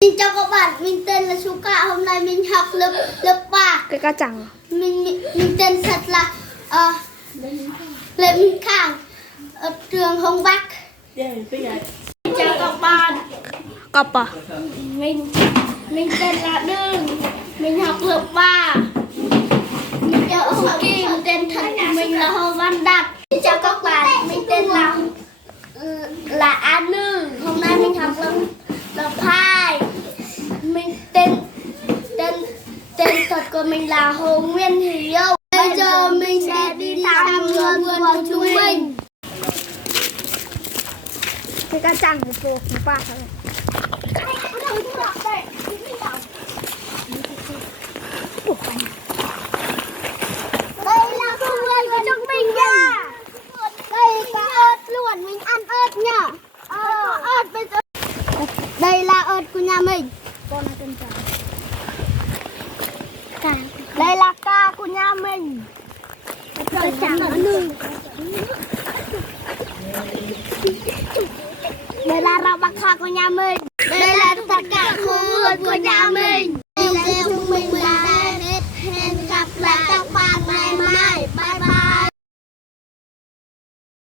Xin chào các bạn, mình tên là Suka. Hôm nay mình học lớp 3. Cái cá chẳng. Mình tên thật là Lê Minh Khang ở trường Hồng Bắc. Xin chào các bạn. Cọp à? Mình tên là Đương. Mình học lớp 3. Mình chào Hồ Kim. Tên thật của mình là Hồ Văn Đạt. Xin chào các bạn, mình tên là An Nư. Hôm nay mình học lớp 2. Mình tên thật của mình là Hồ Nguyên Hiếu. Bây giờ mình sẽ đi thăm vườn của chúng mình. Cái cá chẳng của cô ba thôi. Đây là vườn của chúng mình nha. Đây có ớt luôn, mình ăn ớt nha. Ớt bây giờ. Đây là ớt của nhà mình. Con là tên chẳng. Đây là ca của nhà mình. Cá chẳng ở nơi. Đây là rau bạc hà của nhà mình. Đây là tất cả khu vườn của nhà mình. Đây là chúng mình